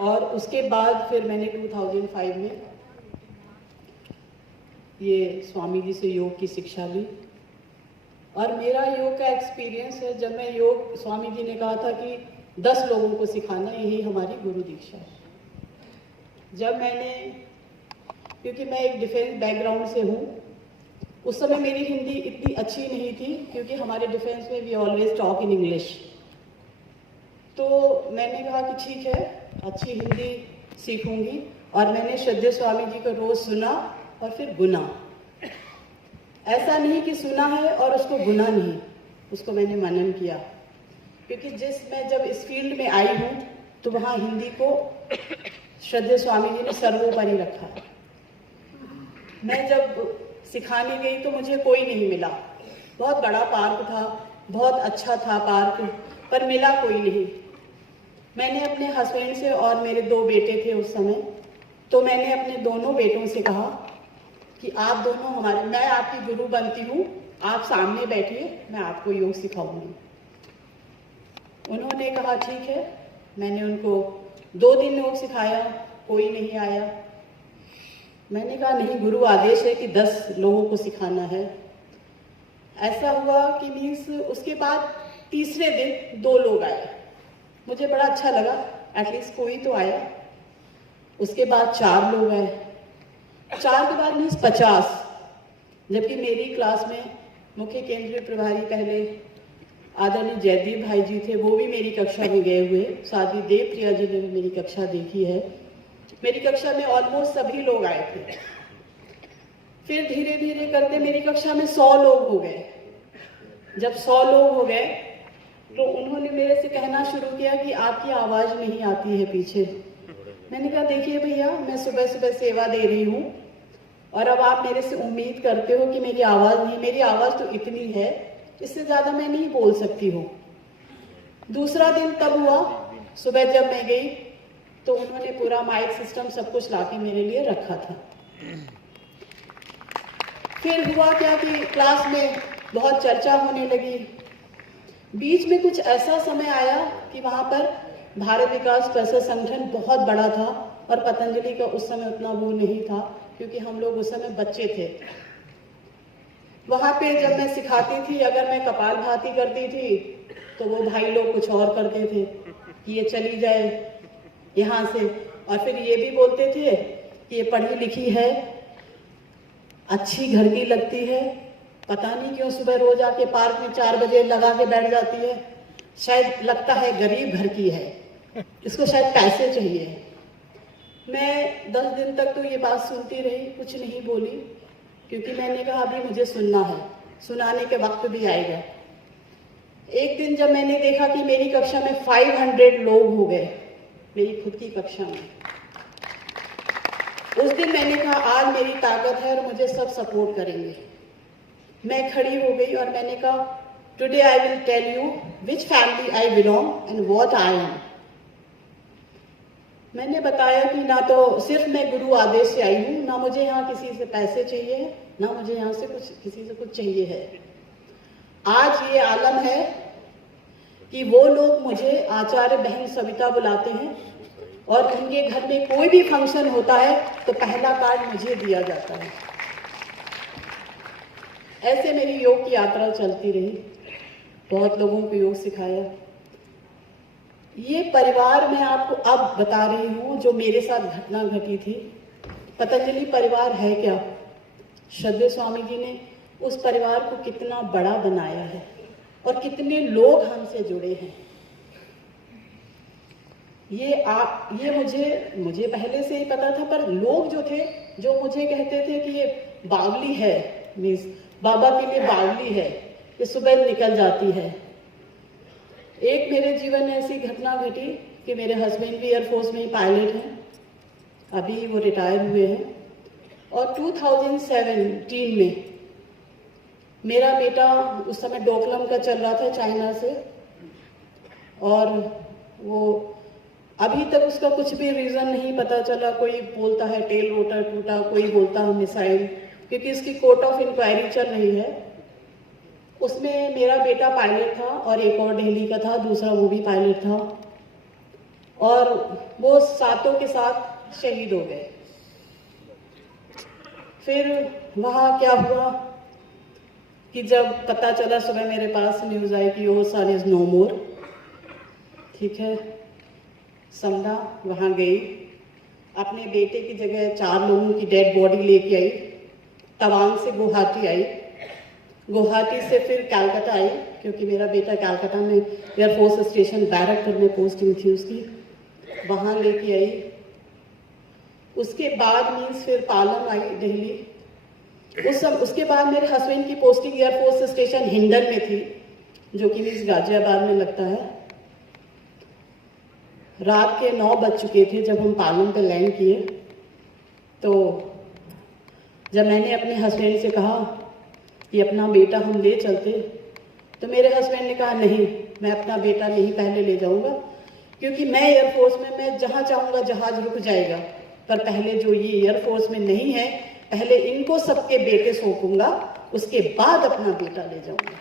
और उसके बाद फिर मैंने 2005 में ये स्वामी जी से योग की शिक्षा ली। और मेरा योग का एक्सपीरियंस है, जब मैं योग, स्वामी जी ने कहा था कि 10 लोगों को सिखाना, यही हमारी गुरु दीक्षा है। जब मैंने, क्योंकि मैं एक डिफेंस बैकग्राउंड से हूँ, उस समय मेरी हिंदी इतनी अच्छी नहीं थी, क्योंकि हमारे डिफेंस में we always talk in English. तो मैंने कहा कि ठीक है, अच्छी हिंदी सीखूंगी। और मैंने श्रद्धेय स्वामी जी को रोज सुना और फिर गुना। ऐसा नहीं कि सुना है और उसको गुना नहीं, उसको मैंने मनन किया। क्योंकि मैं जब इस फील्ड में आई हूँ तो वहाँ हिंदी को श्रद्धेय स्वामी जी ने सर्वोपरि रखा। मैं जब सिखाने गई तो मुझे कोई नहीं मिला। बहुत बड़ा पार्क था, बहुत अच्छा था पार्क, पर मिला कोई नहीं। मैंने अपने हस्बैंड से, और मेरे 2 बेटे थे उस समय, तो मैंने अपने दोनों बेटों से कहा कि आप दोनों हमारे, मैं आपकी गुरु बनती हूँ, आप सामने बैठिए, मैं आपको योग सिखाऊंगी। उन्होंने कहा ठीक है। मैंने उनको 2 दिन योग सिखाया, कोई नहीं आया। मैंने कहा नहीं, गुरु आदेश है कि 10 लोगों को सिखाना है। ऐसा हुआ कि मीन्स उसके बाद तीसरे दिन 2 लोग आए। मुझे बड़ा अच्छा लगा, एटलीस्ट कोई तो आया। उसके बाद 4 लोग आए, 4 के बाद मीन्स 50। जबकि मेरी क्लास में मुख्य केंद्रीय प्रभारी पहले आदरणीय जयदीप भाई जी थे, वो भी मेरी कक्षा में गए हुए। साथ ही देवप्रिया जी ने भी मेरी कक्षा देखी है। मेरी कक्षा में ऑलमोस्ट सभी लोग आए थे। फिर धीरे धीरे करते मेरी कक्षा में 100 लोग हो गए। जब 100 लोग हो गए तो उन्होंने मेरे से कहना शुरू किया कि आपकी आवाज़ नहीं आती है पीछे। मैंने कहा देखिए भैया, मैं सुबह सुबह सेवा दे रही हूँ और अब आप मेरे से उम्मीद करते हो कि मेरी आवाज़ नहीं, मेरी आवाज़ तो इतनी है, इससे ज़्यादा मैं नहीं बोल सकती हूँ। दूसरा दिन तब हुआ, सुबह जब मैं गई तो उन्होंने पूरा माइक सिस्टम सब कुछ लाके मेरे लिए रखा था। फिर हुआ क्या कि क्लास में बहुत चर्चा होने लगी। बीच में कुछ ऐसा समय आया कि वहाँ पर भारत विकास परिषद संगठन बहुत बड़ा था और पतंजलि का उस समय उतना वो नहीं था, क्योंकि हम लोग उस समय बच्चे थे। वहाँ पे जब मैं सिखाती थी, अगर मैं कपालभाति करती थी तो वो भाई लोग कुछ और करते थे कि ये चली जाए यहाँ से। और फिर ये भी बोलते थे कि ये पढ़ी लिखी है, अच्छी घर की लगती है, पता नहीं क्यों सुबह रोज आके पार्क में 4 बजे लगा के बैठ जाती है, शायद लगता है गरीब घर की है, इसको शायद पैसे चाहिए। मैं 10 दिन तक तो ये बात सुनती रही, कुछ नहीं बोली, क्योंकि मैंने कहा अभी मुझे सुनना है, सुनाने के वक्त भी आएगा। एक दिन जब मैंने देखा कि मेरी कक्षा में 500 लोग हो गए, मेरी खुद की कक्षा में, उस दिन मैंने कहा आज मेरी ताकत है और मुझे सब सपोर्ट करेंगे। मैं खड़ी हो गई और मैंने कहा today I will tell you which family I belong and what I am. मैंने बताया कि ना तो सिर्फ मैं गुरु आदेश से आई हूँ, ना मुझे यहाँ किसी से पैसे चाहिए, ना मुझे यहाँ से किसी से कुछ चाहिए है। आज ये आलम है कि वो लोग मुझे आचार्य बहन सविता बुलाते हैं और उनके घर में कोई भी फंक्शन होता है तो पहला कार्ड मुझे दिया जाता है। ऐसे मेरी योग की यात्रा चलती रही, बहुत लोगों को योग सिखाया। ये परिवार मैं आपको अब बता रही हूँ जो मेरे साथ घटना घटी थी। पतंजलि परिवार है क्या, श्रद्धेय स्वामी जी ने उस परिवार को कितना बड़ा बनाया है और कितने लोग हमसे जुड़े हैं। ये मुझे पहले से ही पता था, पर लोग जो थे, जो मुझे कहते थे कि ये बावली है, मीन्स बाबा के लिए बावली है, ये सुबह निकल जाती है। एक मेरे जीवन में ऐसी घटना घटी कि मेरे हस्बैंड भी एयरफोर्स में ही पायलट हैं, अभी वो रिटायर हुए हैं। और 2017 में मेरा बेटा, उस समय डोकलम का चल रहा था चाइना से, और वो अभी तक उसका कुछ भी रीज़न नहीं पता चला। कोई बोलता है टेल रोटर टूटा, कोई बोलता है मिसाइल, क्योंकि इसकी कोर्ट ऑफ इंक्वायरी चल रही है। उसमें मेरा बेटा पायलट था और एक और दिल्ली का था, दूसरा वो भी पायलट था। और वो सातों के साथ शहीद हो गए। फिर वहाँ क्या हुआ कि जब पता चला, सुबह मेरे पास न्यूज़ आई कि योर सन इज नो मोर। ठीक है, समझा, वहाँ गई, अपने बेटे की जगह 4 लोगों की डेड बॉडी लेके आई, तवांग से गुवाहाटी आई, गुवाहाटी से फिर कलकत्ता आई, क्योंकि मेरा बेटा कलकत्ता में एयरफोर्स स्टेशन बैरकपुर में पोस्टिंग थी उसकी, वहाँ लेके आई। उसके बाद मीन्स फिर पालम आई दिल्ली। उसके बाद मेरे हस्बैंड की पोस्टिंग एयरफोर्स स्टेशन हिंडन में थी, जो कि मीन्स गाजियाबाद में लगता है। रात के 9 बज चुके थे जब हम पालम पे लैंड किए। तो जब मैंने अपने हस्बैंड से कहा कि अपना बेटा हम ले चलते, तो मेरे हस्बैंड ने कहा नहीं, मैं अपना बेटा नहीं पहले ले जाऊंगा, क्योंकि मैं एयरफोर्स में, मैं जहाँ चाहूँगा जहाज रुक जाएगा, पर पहले जो ये एयरफोर्स में नहीं है, पहले इनको सबके बेटे सौंपूंगा, उसके बाद अपना बेटा ले जाऊंगा।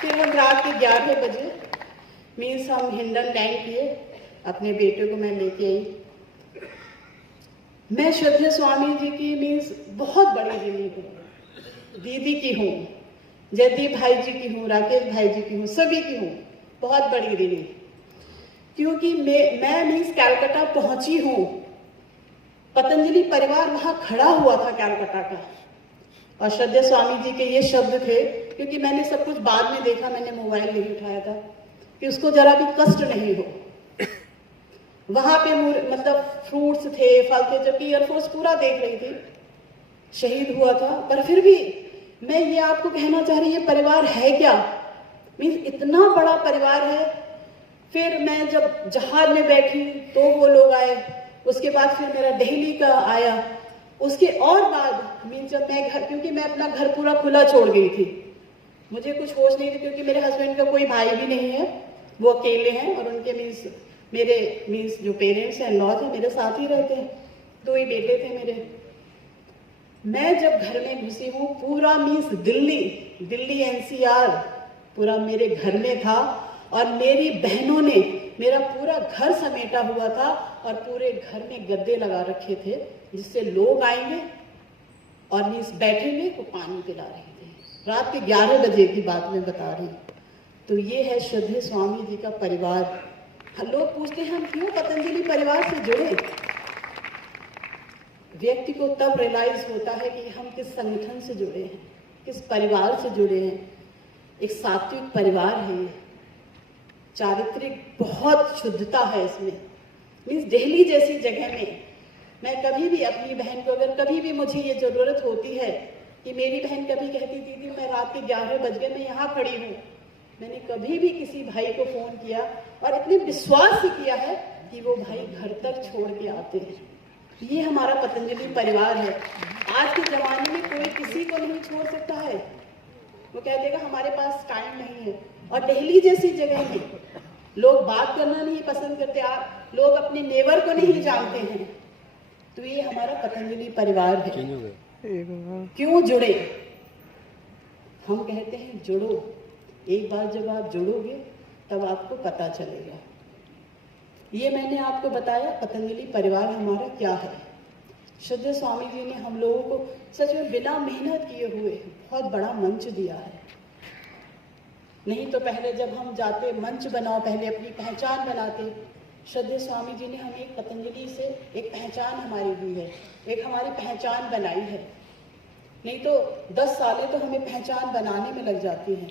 फिर हम रात के 11 बजे मीन्स हम हिंडन लैंड किए, अपने बेटे को मैं लेके आई। मैं श्रद्धेय स्वामी जी की मीन्स बहुत बड़ी ऋणी हूँ, दीदी की हूँ, जयदीप भाई जी की हूँ, राकेश भाई जी की हूँ, सभी की हूँ, बहुत बड़ी ऋणी। क्योंकि मैं मीन्स कलकत्ता पहुंची हूँ, पतंजलि परिवार वहां खड़ा हुआ था कलकत्ता का, और श्रद्धेय स्वामी जी के ये शब्द थे, क्योंकि मैंने सब कुछ बाद में देखा, मैंने मोबाइल नहीं उठाया था, कि उसको जरा भी कष्ट नहीं हो। वहां पे मतलब फ्रूट्स थे, फल थे, जबकि एयरफोर्स पूरा देख रही थी, शहीद हुआ था। पर फिर भी मैं ये आपको कहना चाह रही, ये परिवार है क्या, मीन्स इतना बड़ा परिवार है। फिर मैं जब जहाज में बैठी तो वो लोग आए, उसके बाद फिर मेरा दिल्ली का आया, उसके और बाद मीन्स जब मैं घर, क्योंकि मैं अपना घर पूरा खुला छोड़ गई थी, मुझे कुछ होश नहीं थी, क्योंकि मेरे हस्बैंड का कोई भाई भी नहीं है, वो अकेले हैं, और उनके मेरे जो पेरेंट्स हैं, लॉज हैं, मेरे साथ ही रहते हैं, 2 ही बेटे थे मेरे। मैं जब घर में घुसी हूँ, पूरा दिल्ली NCR पूरा मेरे घर में था, और मेरी बहनों ने मेरा पूरा घर समेटा हुआ था, और पूरे घर में गद्दे लगा रखे थे, जिससे लोग आएंगे और मीन्स बैठेंगे तो पानी पिला रहे थे। रात के 11 बजे की बात मैं बता रही हूँ। तो ये है श्रद्धेय स्वामी जी का परिवार। लोग पूछते हैं हम क्यों पतंजलि परिवार से जुड़े। व्यक्ति को तब रियलाइज होता है कि हम किस संगठन से जुड़े हैं, किस परिवार से जुड़े हैं। एक सात्विक परिवार है, चारित्रिक बहुत शुद्धता है इसमें। मीन्स दिल्ली जैसी जगह में मैं कभी भी अपनी बहन को, अगर कभी भी मुझे ये ज़रूरत होती है, कि मेरी बहन कभी कहती दीदी मैं रात के 11 बज गए, मैं यहाँ खड़ी हूँ, मैंने कभी भी किसी भाई को फ़ोन किया, और इतने विश्वास से किया है कि वो भाई घर तक छोड़ के आते हैं। ये हमारा पतंजलि परिवार है। आज के ज़माने में कोई किसी को नहीं छोड़ सकता है, वो कह देगा हमारे पास टाइम नहीं है। और दिल्ली जैसी जगह में लोग बात करना नहीं पसंद करते, आप लोग अपने नेबर को नहीं जानते हैं। तो ये हमारा पतंजलि परिवार है। क्यों जुड़े? हम कहते हैं जुड़ो। एक बार जब आप जुड़ोगे तब आपको पता चलेगा। ये मैंने आपको बताया पतंजलि परिवार हमारा क्या है। श्रद्धेय स्वामी जी ने हम लोगों को सच में बिना मेहनत किए हुए बहुत बड़ा मंच दिया है। नहीं तो पहले जब हम जाते, मंच बनाओ, पहले अपनी पहचान बनाते। श्रद्धेय स्वामी जी ने हमें एक पतंजलि से एक पहचान हमारी दी है, एक हमारी पहचान बनाई है। नहीं तो 10 सालें तो हमें पहचान बनाने में लग जाती हैं।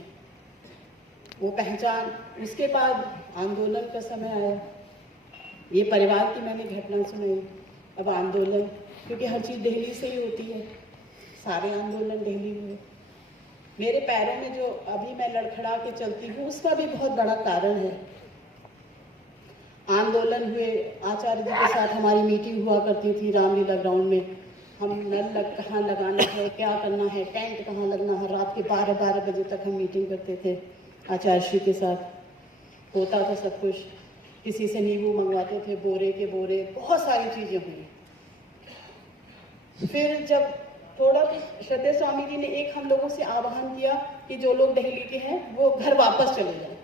वो पहचान, उसके बाद आंदोलन का समय आया। ये परिवार की मैंने घटना सुनाई। अब आंदोलन, क्योंकि हर चीज़ दिल्ली से ही होती है, सारे आंदोलन दिल्ली में। मेरे पैरों में जो अभी मैं लड़खड़ा के चलती हूँ, उसका भी बहुत बड़ा कारण है। आंदोलन हुए, आचार्य जी के साथ हमारी मीटिंग हुआ करती थी रामलीला ग्राउंड में। हम नल कहाँ लगाना है, क्या करना है, टेंट कहाँ लगना है, रात के 12-12 बजे तक हम मीटिंग करते थे आचार्य श्री के साथ। होता था सब कुछ, किसी से नींबू मंगवाते थे, बोरे के बोरे, बहुत सारी चीज़ें हुई। फिर जब थोड़ा श्रद्धेय स्वामी जी ने एक हम लोगों से आह्वान किया कि जो लोग दिल्ली के हैं वो घर वापस चले जाएं।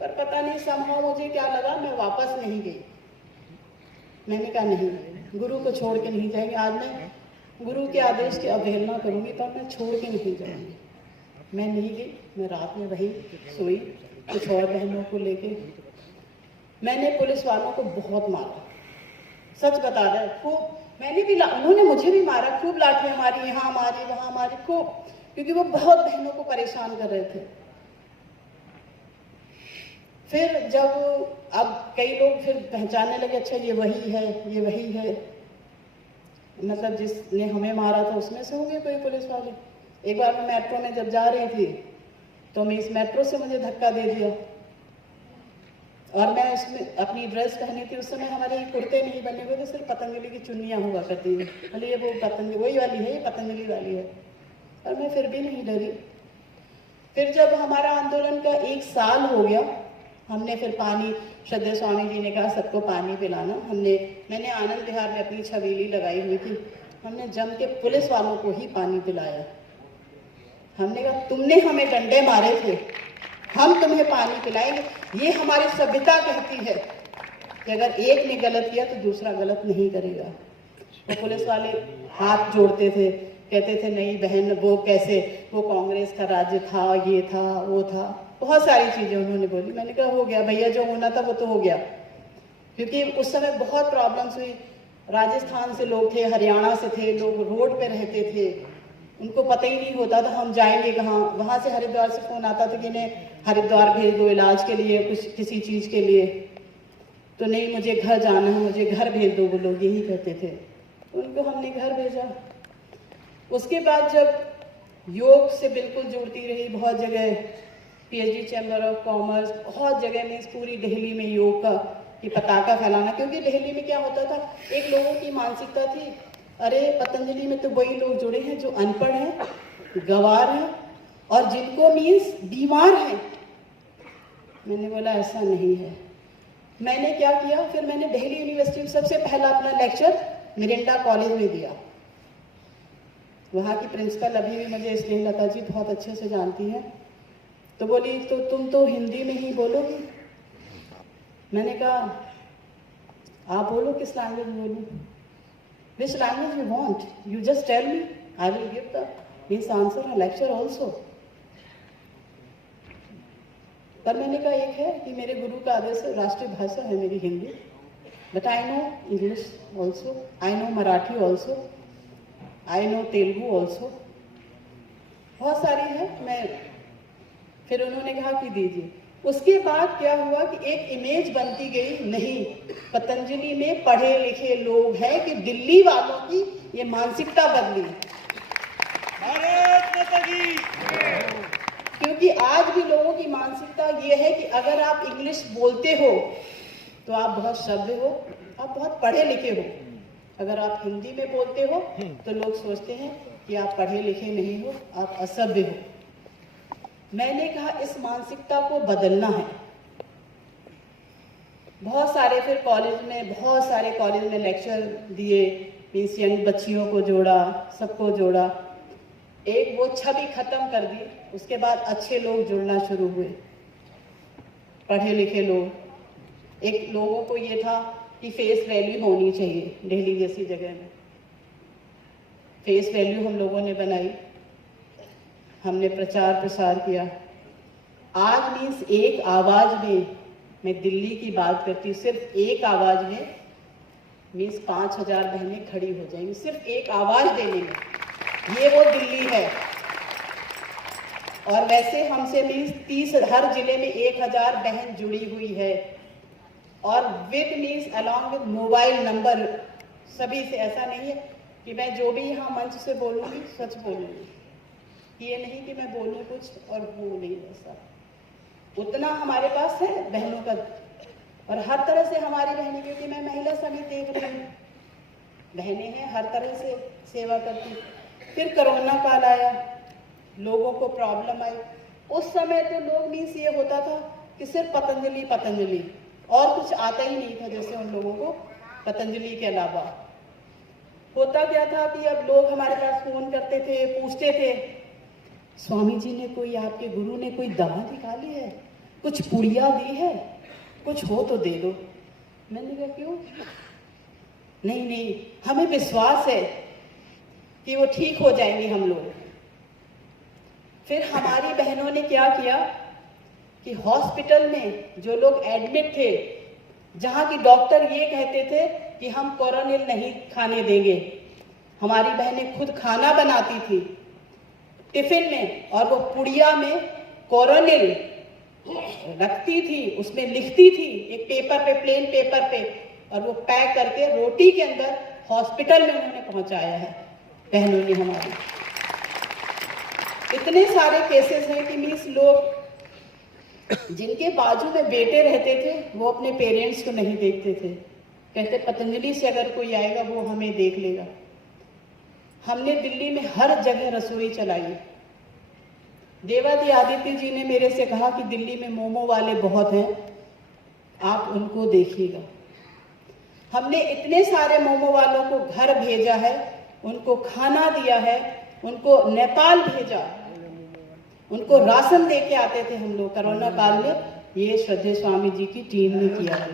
पर पता नहीं समहाउ मुझे क्या लगा, मैं वापस नहीं गई। मैंने कहा नहीं, गुरु को छोड़ के नहीं जाएंगे। आज मैं गुरु के आदेश की अवहेलना करूंगी पर मैं छोड़ के नहीं जाऊंगी। मैं नहीं गई, मैं रात में वहीं सोई कुछ और बहनों को लेके। मैंने पुलिस वालों को बहुत मारा, सच बता रहा है, खूब। मैंने भी, उन्होंने मुझे भी मारा, खूब लाठियां मारी, यहाँ मारी वहां मारी, खूब, क्योंकि वो बहुत बहनों को परेशान कर रहे थे। फिर जब अब कई लोग फिर पहचानने लगे, अच्छा ये वही है, ये वही है, मतलब जिसने हमें मारा था उसमें से होंगे कोई पुलिस वाले। एक बार मैं मेट्रो में जब जा रही थी तो मैं इस मेट्रो से मुझे धक्का दे दिया, और मैं उसमें अपनी ड्रेस पहनी थी। उस समय हमारे कुर्ते नहीं बने हुए थे, सिर्फ पतंजलि की चुन्नियाँ हुआ करती थी। भले ये वो पतंजलि वही वाली है, ये पतंजलि वाली है, और मैं फिर भी नहीं डरी। फिर जब हमारा आंदोलन का 1 साल हो गया, हमने फिर पानी, श्रद्धेय स्वामी जी ने कहा सबको पानी पिलाना। मैंने आनंद विहार में अपनी छबीली लगाई हुई थी, हमने जम के पुलिस वालों को ही पानी पिलाया। हमने कहा तुमने हमें डंडे मारे थे, हम तुम्हें पानी पिलाएंगे। ये हमारी सभ्यता कहती है कि अगर एक ने गलत किया तो दूसरा गलत नहीं करेगा। वो पुलिस वाले हाथ जोड़ते थे, कहते थे नहीं बहन, वो कैसे, वो कांग्रेस का राज्य था, ये था, वो था, बहुत सारी चीजें उन्होंने बोली। मैंने कहा हो गया भैया, जो होना था वो तो हो गया, क्योंकि उस समय बहुत प्रॉब्लम्स हुई। राजस्थान से लोग थे, हरियाणा से थे लोग, रोड पे रहते थे, उनको पता ही नहीं होता था हम जाएंगे कहाँ। वहां से हरिद्वार से फोन आता था कि इन्हें हरिद्वार भेज दो इलाज के लिए, कुछ किसी चीज के लिए, तो नहीं मुझे घर जाना है, मुझे घर भेज दो, वो लोग यही कहते थे। उनको हमने घर भेजा। उसके बाद जब योग से बिल्कुल जुड़ती रही, बहुत जगह पीएचडी चैम्बर ऑफ कॉमर्स, बहुत जगह में, पूरी दिल्ली में योग का ये पताका फैलाना। क्योंकि दिल्ली में क्या होता था, एक लोगों की मानसिकता थी, अरे पतंजलि में तो वही लोग जुड़े हैं जो अनपढ़ हैं, गंवार हैं, और जिनको मीन्स बीमार हैं। मैंने बोला ऐसा नहीं है। मैंने क्या किया, फिर मैंने दिल्ली यूनिवर्सिटी में सबसे पहला अपना लेक्चर मिरिंडा कॉलेज में दिया। वहाँ की प्रिंसिपल अभी भी मुझे स्नेहलता जी बहुत अच्छे से जानती है, तो बोली तो तुम तो हिंदी में ही बोलोगी। मैंने कहा आप बोलो किस लैंग्वेज में बोलूँ, which language you want, you just tell me, I will give the means answer and lecture also। पर मैंने कहा एक है कि मेरे गुरु का आदेश है, राष्ट्रीय भाषा है मेरी Hindi, but I know English also, I know Marathi also, I know Telugu also, बहुत सारी है। मैं फिर उन्होंने कहा कि दीजिए। उसके बाद क्या हुआ कि एक इमेज बनती गई, नहीं पतंजलि में पढ़े लिखे लोग हैं, कि दिल्ली वालों की ये मानसिकता बदली। भारत माता की। क्योंकि आज भी लोगों की मानसिकता ये है कि अगर आप इंग्लिश बोलते हो तो आप बहुत सभ्य हो, आप बहुत पढ़े लिखे हो। अगर आप हिंदी में बोलते हो तो लोग सोचते हैं कि आप पढ़े लिखे नहीं हो, आप असभ्य हो। मैंने कहा इस मानसिकता को बदलना है। बहुत सारे फिर कॉलेज में, बहुत सारे कॉलेज में लेक्चर दिए, मीन्स यंग बच्चियों को जोड़ा, सबको जोड़ा। एक वो छवि खत्म कर दी, उसके बाद अच्छे लोग जुड़ना शुरू हुए, पढ़े लिखे लोग। एक लोगों को ये था कि फेस वैल्यू होनी चाहिए, दिल्ली जैसी जगह में फेस वैल्यू हम लोगों ने बनाई, हमने प्रचार प्रसार किया। आज मीन्स एक आवाज में, मैं दिल्ली की बात करती हूँ, सिर्फ एक आवाज में मीन्स 5000 बहनें खड़ी हो जाएंगी, सिर्फ एक आवाज देने में। ये वो दिल्ली है। और वैसे हमसे मीन्स 30 हर जिले में 1000 बहन जुड़ी हुई है, और with means along with mobile number सभी से। ऐसा नहीं है कि मैं जो भी यहाँ मंच से बोलूँगी सच बोलूँगी, ये नहीं कि मैं बोलूँ कुछ और वो नहीं, ऐसा उतना हमारे पास है बहनों का। और हर तरह से हमारी बहनें, क्योंकि मैं महिला समिति देख रही हूँ, बहनें हैं, हर तरह से सेवा करती। फिर कोरोना काल आया, लोगों को प्रॉब्लम आई। उस समय तो लोग मीन्स ये होता था कि सिर्फ पतंजलि पतंजलि, और कुछ आता ही नहीं था। जैसे उन लोगों को पतंजलि के अलावा होता क्या था कि अब लोग हमारे पास फोन करते थे, पूछते थे स्वामी जी ने कोई, आपके गुरु ने कोई दवा निकाली है, कुछ पुड़िया दी है, कुछ हो तो दे दो। मैंने कहा क्यों? नहीं नहीं, हमें विश्वास है कि वो ठीक हो जाएंगे हम लोग। फिर हमारी बहनों ने क्या किया कि हॉस्पिटल में जो लोग एडमिट थे, जहां की डॉक्टर ये कहते थे कि हम कोरोनिल नहीं खाने देंगे, हमारी बहनें खुद खाना बनाती थी टिफिन में, और वो पुड़िया में कोरोनिल रखती थी, उसमें लिखती थी एक पेपर पे, प्लेन पेपर पे, और वो पैक करके रोटी के अंदर हॉस्पिटल में उन्होंने पहुंचाया है बहनों ने हमारी। इतने सारे केसेस हैं कि मीन्स लोग जिनके बाजू में बेटे रहते थे वो अपने पेरेंट्स को नहीं देखते थे, कहते पतंजलि से अगर कोई आएगा वो हमें देख लेगा। हमने दिल्ली में हर जगह रसोई चलाई। देवादी आदित्य जी ने मेरे से कहा कि दिल्ली में मोमो वाले बहुत हैं, आप उनको देखिएगा। हमने इतने सारे मोमो वालों को घर भेजा है, उनको खाना दिया है, उनको नेपाल भेजा, उनको राशन दे के आते थे हम लोग कोरोना काल में। ये श्रद्धेय स्वामी जी की टीम ने किया है।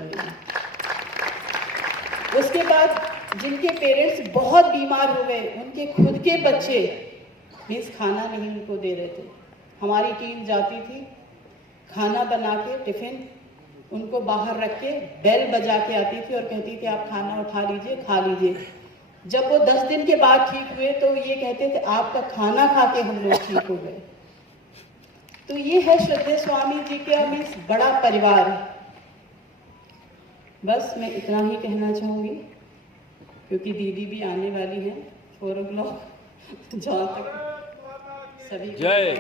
उसके बाद जिनके पेरेंट्स बहुत बीमार हो गए, उनके खुद के बच्चे मीन्स खाना नहीं उनको दे रहे थे, हमारी टीम जाती थी, खाना बना के टिफिन उनको बाहर रख के बेल बजा के आती थी और कहती थी आप खाना उठा लीजिए, खा लीजिए। जब वो 10 दिन के बाद ठीक हुए तो ये कहते थे आपका खाना खा के हम लोग ठीक हो गए। तो ये है श्रद्धेय स्वामी जी का मीन्स बड़ा परिवार। बस मैं इतना ही कहना चाहूँगी, क्योंकि दीदी भी आने वाली है 4 o'clock। जहाँ तक सभी जय